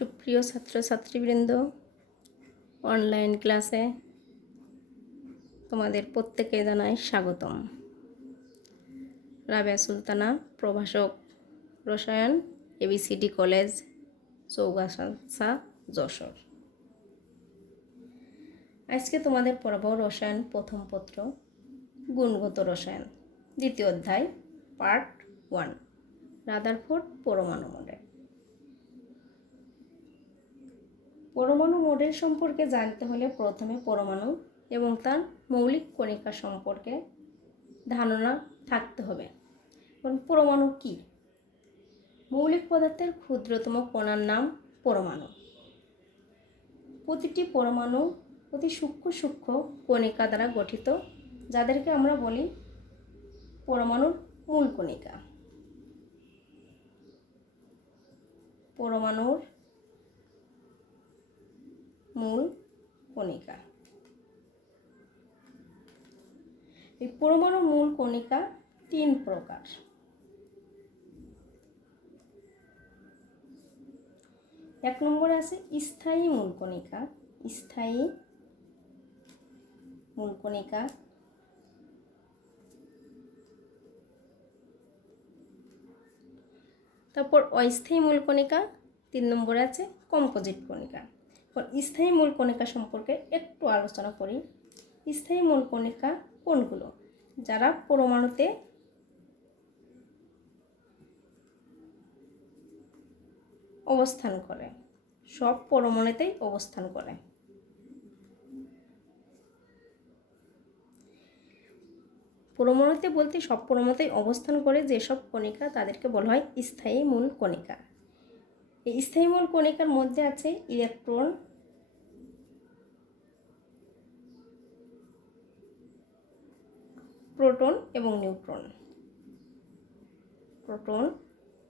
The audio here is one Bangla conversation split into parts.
সুপ্রিয় ছাত্রছাত্রীবৃন্দ, অনলাইন ক্লাসে তোমাদের প্রত্যেকে জানাই স্বাগতম। রাবেয়া সুলতানা, প্রভাষক রসায়ন, এবিসিডি কলেজ, চৌগাছা, যশোর। আজকে তোমাদের পড়াবো রসায়ন প্রথম পত্র, গুণগত রসায়ন, দ্বিতীয় অধ্যায়, পার্ট 1, রাদারফোর্ড পরমাণু মডেল। পরমাণু মডেল সম্পর্কে জানতে হলে প্রথমে পরমাণু এবং তার মৌলিক কণিকা সম্পর্কে ধারণা থাকতে হবে। পরমাণু কি? মৌলিক পদার্থের ক্ষুদ্রতম কণার নাম পরমাণু। প্রতিটি পরমাণু অতি সূক্ষ্ম সূক্ষ্ম কণিকা দ্বারা গঠিত, যাদেরকে আমরা বলি পরমাণুর মূল কণিকা। পরমাণুর মূল কণিকা। এই পরমাণুর মূল কণিকা 3 প্রকার। এক নম্বরে আছে স্থায়ী মূল কণিকা। স্থায়ী মূল কণিকা। তারপর অস্থায়ী মূল কণিকা। 3 নম্বরে আছে কম্পোজিট কণিকা। স্থায়ী মূল কণিকা সম্পর্কে একটু আলোচনা করি। স্থায়ী মূল কণিকা কোনগুলো? যারা পরমাণুতে অবস্থান করে, সব পরমাণুতেই অবস্থান করে। পরমাণুতে বলতে সব পরমাণুতেই অবস্থান করে যেসব কণিকা, তাদেরকে বলা হয় স্থায়ী মূল কণিকা। এই স্থায়ী মূল কণিকার মধ্যে আছে ইলেকট্রন, প্রোটন এবং নিউট্রন। প্রোটন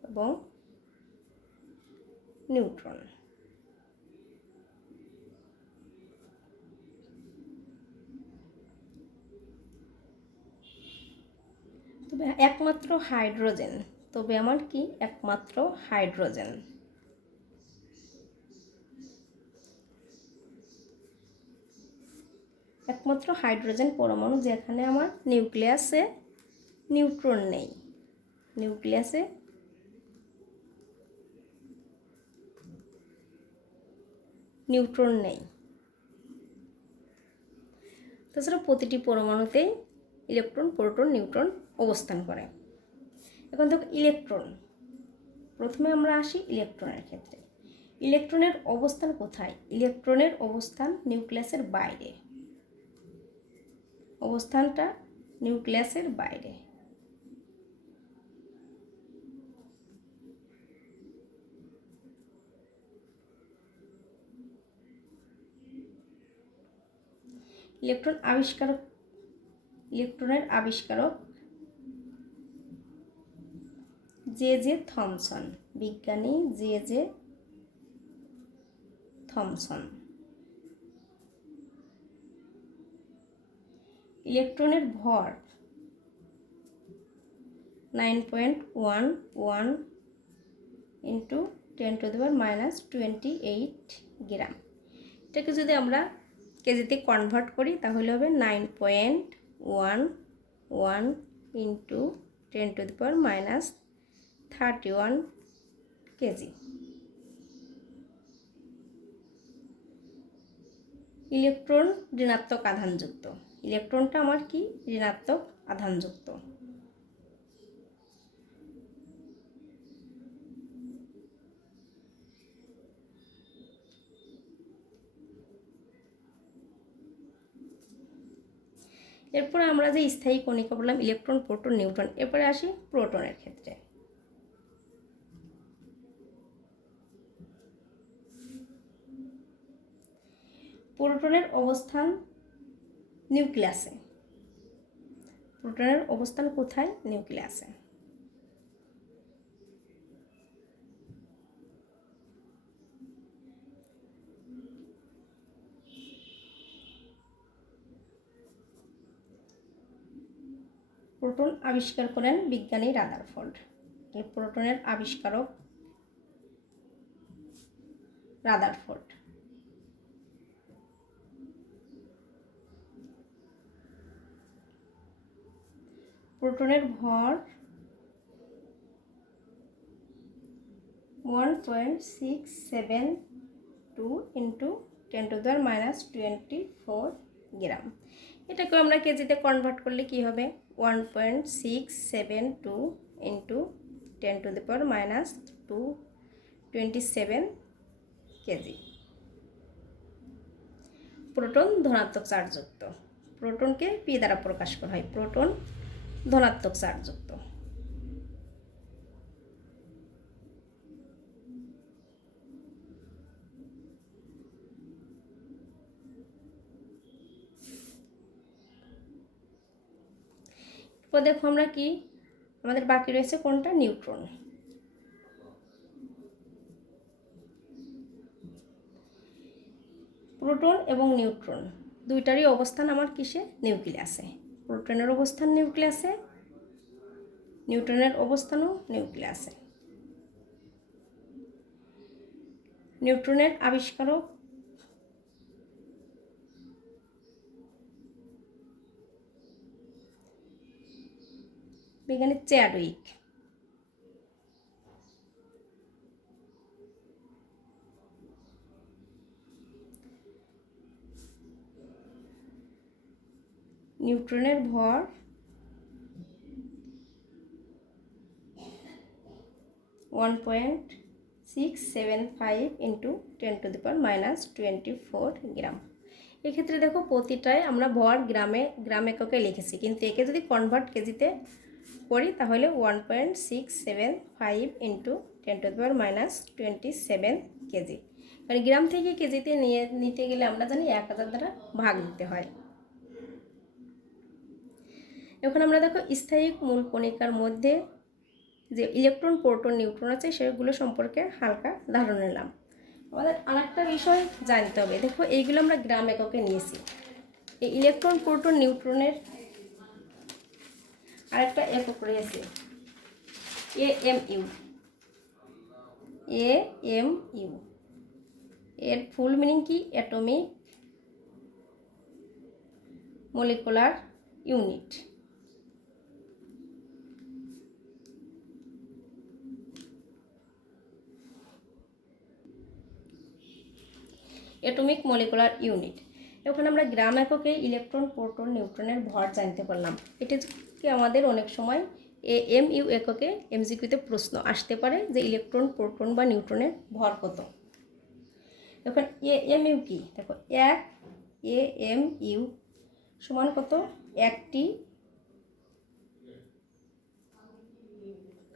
এবং নিউট্রন। তবে একমাত্র হাইড্রোজেন, একমাত্র হাইড্রোজেন। একমাত্র হাইড্রোজেন পরমাণু যেখানে আমার নিউক্লিয়াসে নিউট্রন নেই। নিউক্লিয়াসে নিউট্রন নেই। তাছাড়া প্রতিটি পরমাণুতেই ইলেকট্রন, প্রোটন, নিউট্রন অবস্থান করে। এখন দেখো ইলেকট্রন। প্রথমে আমরা আসি ইলেকট্রনের ক্ষেত্রে। ইলেকট্রনের অবস্থান কোথায়? ইলেকট্রনের অবস্থান নিউক্লিয়াসের বাইরে। অবস্থানটা নিউক্লিয়াসের বাইরে। ইলেকট্রনের আবিষ্কারক জে থমসন, বিজ্ঞানী জে থমসন। ইলেকট্রনের ভর 9.11 × 10⁻⁻28 গ্রাম। এটাকে যদি আমরা কেজিতে কনভার্ট করি তাহলে হবে 9.11 × 10⁻31 কেজি। ইলেকট্রন ঋণাত্মক আধানযুক্ত। ইলেকট্রনটা আমার কি? ঋণাত্মক আধানযুক্ত। এরপর আমরা যে স্থায়ী কণিকা বললাম ইলেকট্রন, প্রোটন, নিউট্রন। এরপরে আসি প্রোটনের ক্ষেত্রে। প্রোটনের অবস্থান নিউক্লিয়াসে। প্রোটনের অবস্থান কোথায়? নিউক্লিয়াসে। প্রোটন আবিষ্কার করেন বিজ্ঞানী রাদারফোর্ড। প্রোটনের আবিষ্কারক রাদারফোর্ড। প্রোটনের ভর 1.672 ইন্টু 10⁻⁻24 গ্রাম। এটাকে আমরা কেজিতে কনভার্ট করলে কি হবে? 1.672 ইন্টু 10⁻⁻227 কেজি। প্রোটন ধনাত্মক চার্জযুক্ত। প্রোটনকে পি দ্বারা প্রকাশ করা হয়। প্রোটন ধনাত্মক চার্জযুক্ত। এরপর দেখো আমরা কি আমাদের বাকি রয়েছে কোনটা? নিউট্রন। প্রোটন এবং নিউট্রন দুইটারই অবস্থান আমার কিসে? নিউক্লিয়াসে। প্রোটনের অবস্থান নিউক্লিয়াসে, নিউট্রনের অবস্থানও নিউক্লিয়াসে। নিউট্রনের আবিষ্কারক বিজ্ঞানী চ্যাডউইক। নিউট্রনের ভর 1.675 ইন্টু 10⁻⁻24 গ্রাম। এক্ষেত্রে দেখো প্রতিটায় আমরা ভর গ্রাম এককে লিখেছি, কিন্তু একে যদি কনভার্ট কেজিতে করি তাহলে 1.675 ইন্টু 10⁻⁻27 কেজি। কারণ গ্রাম থেকে কেজিতে নিতে গেলে আমরা জানি 1000 দ্বারা ভাগ দিতে হয়। এখন আমরা দেখো স্থায়ী মূল কণিকার মধ্যে যে ইলেকট্রন, প্রোটন, নিউট্রন আছে সেগুলো সম্পর্কে হালকা ধারণা নিলাম। আমাদের আরেকটা বিষয় জানতে হবে। দেখো এইগুলো আমরা গ্রাম এককে নিয়েছি। এই ইলেকট্রন, প্রোটন, নিউট্রনের আরেকটা একক রয়েছে AMU। AMU এর ফুল মিনিং কি? Atomic molecular unit. Atomic molecular unit. এখন আমরা গ্রাম এককে ইলেকট্রন, প্রোটন, নিউট্রনের ভর জানতে পারলাম। এটিকে আমাদের অনেক সময় AMU এককে MCQতে প্রশ্ন আসতে পারে যে ইলেকট্রন, প্রোটন বা নিউট্রনের ভর কত। এখন AMU কি? দেখো 1 AMU সমান কত? একটি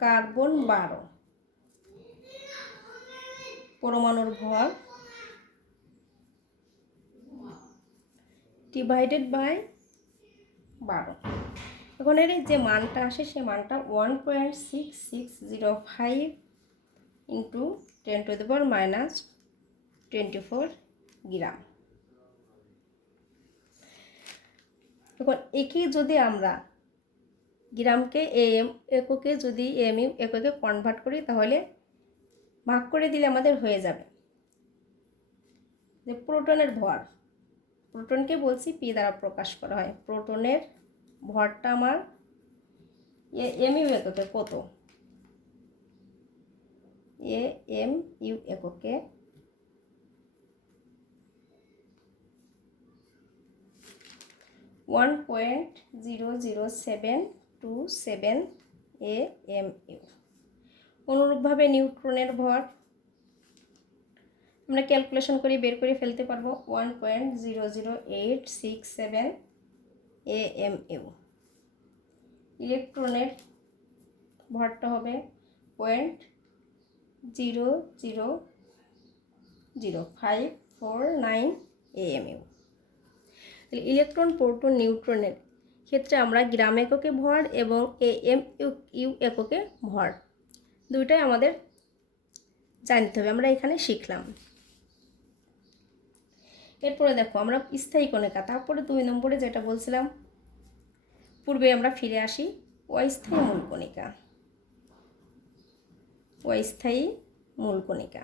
কার্বন 12 পরমাণুর ভর ডিভাইডেড বাই 12। এখন এর যে মানটা আসে সে মানটা 1.6605 ইন্টু 10⁻⁻24 গ্রাম। এখন একে যদি আমরা গ্রামকে AM এককে যদি AMU এককে কনভার্ট করি তাহলে ভাগ করে দিলে আমাদের হয়ে যাবে যে প্রোটনের ভর। প্রোটনকে বলছি পি দ্বারা প্রকাশ করা হয়। প্রোটনের ভরটা আমার AMU এককে কত? AMU এককে 1.00727 AMU। অনুরূপভাবে নিউট্রনের ভর আমরা ক্যালকুলেশন করে বের করে ফেলতে পারবো 1.00867 AMU। ইলেকট্রনের ভরটা হবে 0.00549 AMU। ইলেকট্রন, প্রোটন, নিউট্রনের ক্ষেত্রে আমরা গ্রাম এককে ভর এবং AMU এককে ভর দুইটাই আমাদের জানতে হবে। আমরা এখানে শিখলাম। এরপরে দেখো আমরা স্থায়ী কণিকা, তারপরে 2 নম্বরে যেটা বলছিলাম পূর্বে আমরা ফিরে আসি, অস্থায়ী মূল কণিকা। অস্থায়ী মূল কণিকা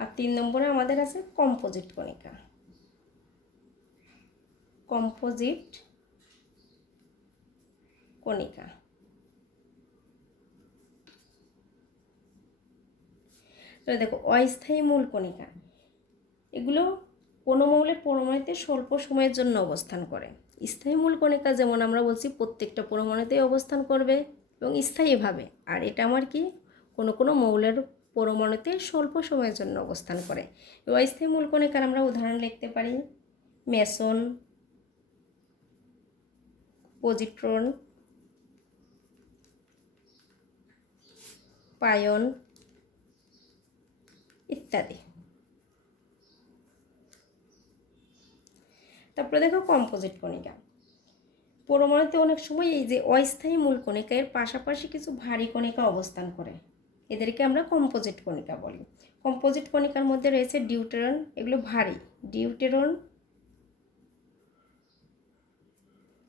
আর 3 নম্বরে আমাদের আছে কম্পোজিট কণিকা। কম্পোজিট কণিকা। তো দেখো অস্থায়ী মূল কণিকা, এগুলো কোনো মৌলের পরমাণুতে স্বল্প সময়ের জন্য অবস্থান করে। স্থায়ী মূল কণিকা যেমন আমরা বলছি প্রত্যেকটা পরমাণুতেই অবস্থান করবে এবং স্থায়ীভাবে, আর এটা আমার কি কোনো কোনো মৌলের পরমাণুতে স্বল্প সময়ের জন্য অবস্থান করে। এবং অস্থায়ী মূল কণিকার আমরা উদাহরণ লিখতে পারি মেসন, পজিট্রন, পায়ন ইত্যাদি। তারপরে দেখো কম্পোজিট কণিকা। পরমাণুতে অনেক সময় এই যে অস্থায়ী মূল কণিকা এর পাশাপাশি কিছু ভারী কণিকা অবস্থান করে, এদেরকে আমরা কম্পোজিট কণিকা বলি। কম্পোজিট কণিকার মধ্যে রয়েছে ডিউটেরন, এগুলো ভারী, ডিউটেরন,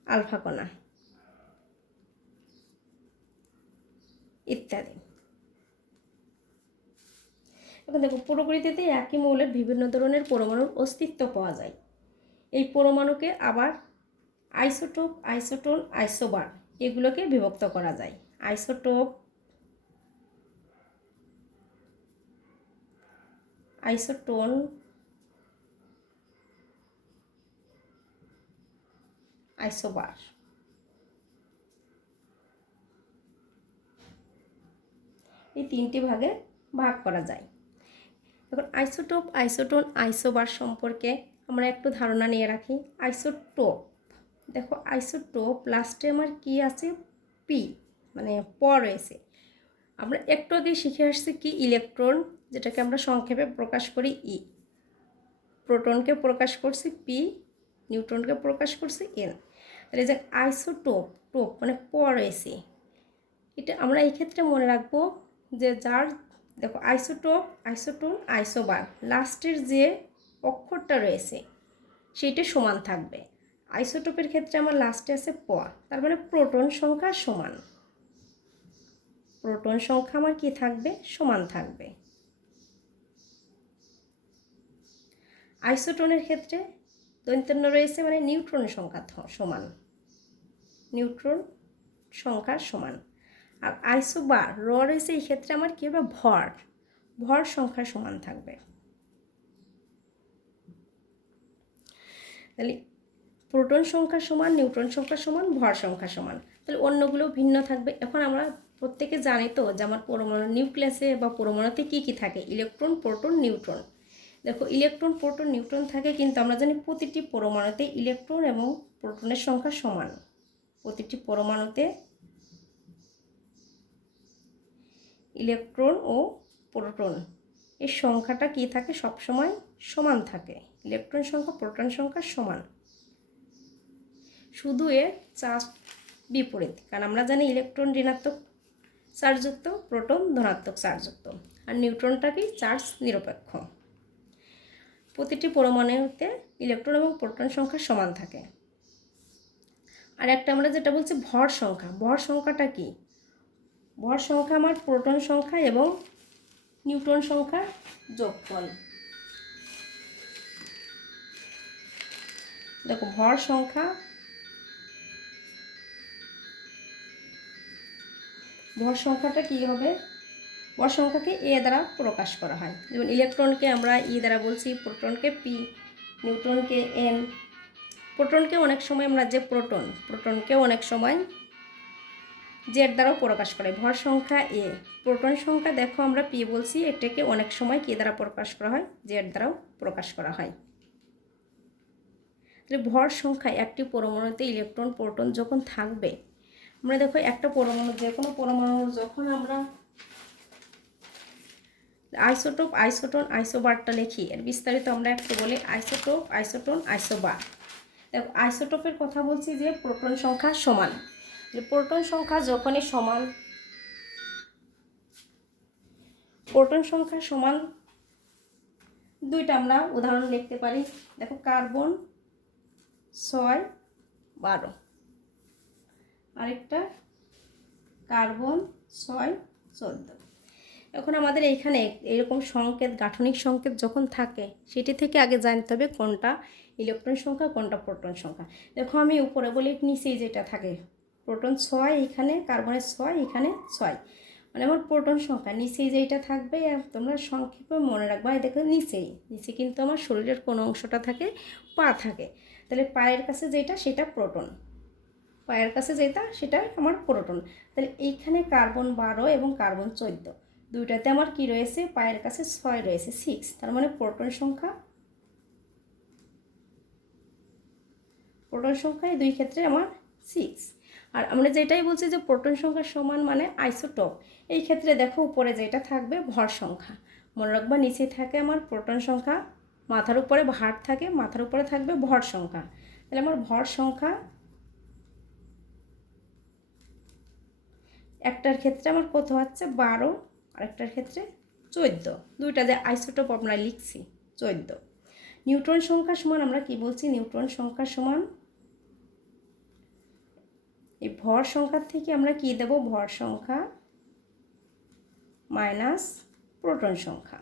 আলফা কণা ইত্যাদি। এখন দেখো প্রকৃতিতে একই মৌলের বিভিন্ন ধরনের পরমাণুর অস্তিত্ব পাওয়া যায়। এই পরমাণুকে আবার আইসোটোপ, আইসোটোন, আইসোবার এগুলোকে বিভক্ত করা যায়। Isotope, isotone, isobar. এই 3টি ভাগে ভাগ করা যায়। এখন আইসোটোপ, আইসোটোন, আইসোবার সম্পর্কে আমরা একটু ধারণা নিয়ে রাখি। আইসোটোপ, দেখো আইসোটোপ লাস্টে আমার কি আছে, পি মানে প রয়েছে। আমরা একটু আগে শিখে আসছি কি ইলেকট্রন, যেটাকে আমরা সংক্ষেপে প্রকাশ করি ই, প্রোটনকে প্রকাশ করছি পি, নিউট্রনকে প্রকাশ করছি এন। তাহলে যে আইসোটোপ, টোপ মানে প রয়েছে, এটা আমরা এই ক্ষেত্রে মনে রাখবো যে যার দেখো আইসোটোপ, আইসোটোন, আইসোবার লাস্টের যে অক্ষরটা রয়েছে সেইটা সমান থাকবে। আইসোটোপের ক্ষেত্রে আমার লাস্টে আছে প, তার মানে প্রোটন সংখ্যা সমান, প্রোটন সংখ্যা আমার কি থাকবে, সমান থাকবে। আইসোটোনের ক্ষেত্রে দৈন্তন্য রয়েছে মানে নিউট্রন সংখ্যা সমান, নিউট্রন সংখ্যা সমান। আর আইসোবার র রয়েছে, এই ক্ষেত্রে আমার কী হবে, ভর, ভর সংখ্যা সমান থাকবে। তাহলে প্রোটন সংখ্যা সমান, নিউট্রন সংখ্যা সমান, ভর সংখ্যা সমান, তাহলে অন্যগুলো ভিন্ন থাকবে। এখন আমরা প্রত্যেকে জানি তো যে আমার পরমাণু নিউক্লিয়াসে বা পরমাণুতে কী কী থাকে, ইলেকট্রন, প্রোটন, নিউট্রন। দেখো ইলেকট্রন, প্রোটন, নিউট্রন থাকে, কিন্তু আমরা জানি প্রতিটি পরমাণুতে ইলেকট্রন এবং প্রোটনের সংখ্যা সমান। প্রতিটি পরমাণুতে ইলেকট্রন ও প্রোটন এর সংখ্যাটা কি থাকে, সবসময় সমান থাকে। ইলেকট্রন সংখ্যা, প্রোটন সংখ্যা সমান, শুধু এর চার্জ বিপরীত। কারণ আমরা জানি ইলেকট্রন ঋণাত্মক চার্জযুক্ত, প্রোটন ধনাত্মক চার্জযুক্ত, আর নিউট্রনটা কি চার্জ নিরপেক্ষ। প্রতিটি পরমাণুতে ইলেকট্রন এবং প্রোটন সংখ্যা সমান থাকে। আর একটা আমরা যেটা বলছি ভর সংখ্যা, ভর সংখ্যাটা কি, ভর সংখ্যা আমার প্রোটন সংখ্যা এবং নিউট্রন সংখ্যার যোগফল। দেখো ভর সংখ্যা, ভর সংখ্যাটা কি হবে, ভর সংখ্যাকে এ দ্বারা প্রকাশ করা হয়। যেমন ইলেকট্রনকে আমরা ই দ্বারা বলছি, প্রোটনকে পি, নিউট্রনকে এন। প্রোটনকে অনেক সময় আমরা যে প্রোটনকে অনেক সময় জেড দ্বারাও প্রকাশ করে। ভর সংখ্যা এ, প্রোটন সংখ্যা দেখো আমরা পি বলছি, এটাকে অনেক সময় কি দ্বারা প্রকাশ করা হয়, জেড দ্বারাও প্রকাশ করা হয়। তাহলে ভর সংখ্যা একটি পরমাণুতে ইলেকট্রন, প্রোটন যখন থাকবে, আমরা দেখো একটা পরমাণু, যে কোনো পরমাণুর যখন আমরা আইসোটোপ, আইসোটোন, আইসোবারটা লিখি, এর বিস্তারিত আমরা একটু বলি আইসোটোপ, আইসোটোন, আইসোবার। দেখো আইসোটোপের কথা বলছি যে প্রোটন সংখ্যা সমান, যে প্রোটন সংখ্যা যখনই সমান, প্রোটন সংখ্যা সমান, দুইটা আমরা উদাহরণ লিখতে পারি। দেখো কার্বন 6, 12, আরেকটা কার্বন 6, 14। এখন আমাদের এইখানে এরকম সংকেত, গাঠনিক সংকেত যখন থাকে, সেটি থেকে আগে জানতে হবে কোনটা ইলেকট্রন সংখ্যা, কোনটা প্রোটন সংখ্যা। দেখো আমি উপরে বলি, নিচেই যেটা থাকে প্রোটন 6, এখানে কার্বনের 6, এখানে 6, মানে আমার প্রোটন সংখ্যা নিচেই যেটা থাকবে। তোমরা সংক্ষেপে মনে রাখবা, দেখো নিচে কিন্তু আমার শরীরের কোন অংশটা থাকে, পা থাকে। তাহলে পায়ের কাছে যেটা সেটা প্রোটন, পায়ের কাছে যেটা সেটা আমার প্রোটন। তাহলে এইখানে কার্বন 12 এবং কার্বন 14, দুইটাতে আমার কি রয়েছে, পায়ের কাছে 6 রয়েছে, 6। তার মানে প্রোটন সংখ্যা এই দুই ক্ষেত্রে আমার 6। আর আমরা যেটাই বলছি যে প্রোটন সংখ্যা সমান মানে আইসোটোপ, এই ক্ষেত্রে দেখো উপরে যেটা থাকবে ভর সংখ্যা। মনে রাখবা, নিচে থাকে আমার প্রোটন সংখ্যা, মাথার উপরে ভার থাকে, মাথার উপরে থাকবে ভর সংখ্যা। তাহলে আমার ভর সংখ্যা একটার ক্ষেত্রে আমার কত হচ্ছে 12, আর একটার ক্ষেত্রে 14, দুইটা যে আইসোটোপ আমরা লিখছি 14। নিউট্রন সংখ্যা সমান আমরা কি বলছি, নিউট্রন সংখ্যা সমান এই ভর সংখ্যার থেকে আমরা কি দেব, ভর সংখ্যা মাইনাস প্রোটন সংখ্যা।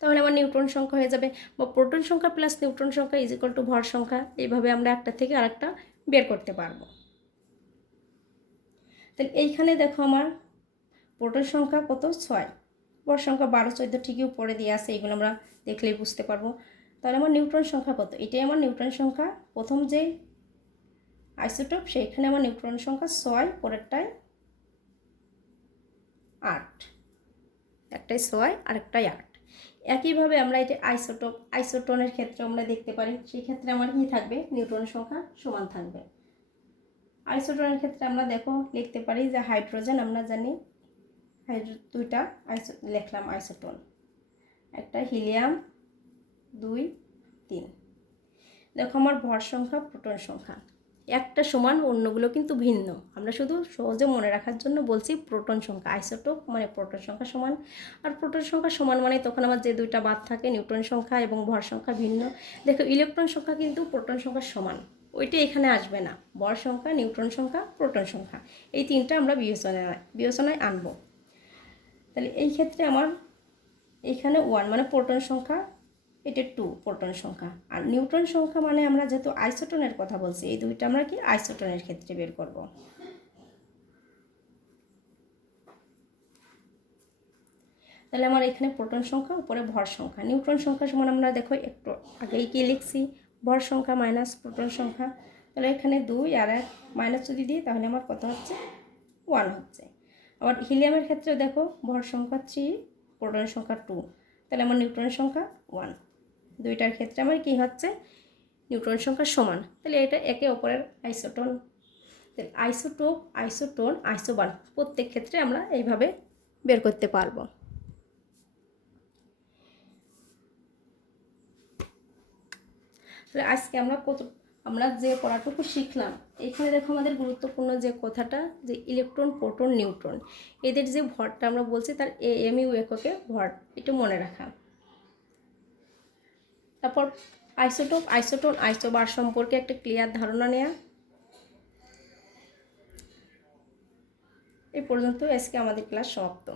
তাহলে আমার নিউট্রন সংখ্যা হয়ে যাবে, বা প্রোটন সংখ্যা প্লাস নিউট্রন সংখ্যা ইজ ইকুয়াল টু ভর সংখ্যা। এইভাবে আমরা একটা থেকে আরেকটা বের করতে পারবো। তাহলে এইখানে দেখো আমার প্রোটন সংখ্যা কত, 6, ভর সংখ্যা 12, 14 ঠিকই উপরে দিয়ে আছে, এগুলো আমরা দেখলেই বুঝতে পারবো। তাহলে আমার নিউট্রন সংখ্যা কত, এটাই আমার নিউট্রন সংখ্যা। প্রথম যে আইসোটোপ সেইখানে আমার নিউট্রন সংখ্যা 6, পরেরটায় 8, একটাই 6 আরেকটাই 8। একইভাবে আমরা এটা আইসোটোনের ক্ষেত্রে আমরা দেখতে পারি, সেই ক্ষেত্রে আমার কি থাকবে, নিউট্রন সংখ্যা সমান থাকবে। আইসোটোনের ক্ষেত্রে আমরা দেখো লিখতে পারি যে হাইড্রোজেন, আমরা জানি দুইটা লিখলাম আইসোটোন, একটা হিলিয়াম 2, 3। দেখো আমার ভর সংখ্যা, প্রোটন সংখ্যা একটা সমান, অন্যগুলো কিন্তু ভিন্ন। আমরা শুধু সহজে মনে রাখার জন্য বলছি প্রোটন সংখ্যা, আইসোটোপ মানে প্রোটন সংখ্যা সমান। আর প্রোটন সংখ্যা সমান মানে তখন আমার যে দুইটা বাদ থাকে, নিউট্রন সংখ্যা এবং ভর সংখ্যা ভিন্ন। দেখো ইলেকট্রন সংখ্যা কিন্তু প্রোটন সংখ্যা সমান, ওইটা এখানে আসবে না। ভর সংখ্যা, নিউট্রন সংখ্যা, প্রোটন সংখ্যা, এই তিনটা আমরা বিবেচনায় আনবো। তাহলে এই ক্ষেত্রে আমার এখানে 1 মানে প্রোটন সংখ্যা, এটা 2 প্রোটন সংখ্যা। আর নিউট্রন সংখ্যা মানে আমরা যেহেতু আইসোটোনের কথা বলছি, এই দুইটা আমরা কি আইসোটোনের ক্ষেত্রে বের করব। তাহলে আমার এখানে প্রোটন সংখ্যা, উপরে ভর সংখ্যা। নিউট্রন সংখ্যা সমান আমরা দেখো একটু আগেই কি লিখছি, ভর সংখ্যা মাইনাস প্রোটন সংখ্যা। তাহলে এখানে 2 আর 1 মাইনাস যদি দিই তাহলে আমার কত হচ্ছে, 1 হচ্ছে। আবার হিলিয়ামের ক্ষেত্রে দেখো ভর সংখ্যা 3, প্রোটন সংখ্যা 2, তাহলে আমার নিউট্রন সংখ্যা 1। দুইটার ক্ষেত্রে আমার কি হচ্ছে, নিউট্রন সংখ্যা সমান। তাহলে এটা একে অপরের আইসোটোন। তাহলে আইসোটোপ, আইসোটোন, আইসোবার প্রত্যেক ক্ষেত্রে আমরা এইভাবে বের করতে পারবো। তাহলে আজকে আমরা যে পড়াটুকু শিখলাম, এখানে দেখো আমাদের গুরুত্বপূর্ণ যে কথাটা, যে ইলেকট্রন, প্রোটন, নিউট্রন এদের যে ভরটা আমরা বলছি তার এমইউ এককে ভর, এটা মনে রাখা। তারপর আইসোটোপ, আইসোটোন, আইসোবার সম্পর্কে একটা ক্লিয়ার ধারণা নেওয়া। এই পর্যন্ত আজকে আমাদের ক্লাস সমাপ্ত।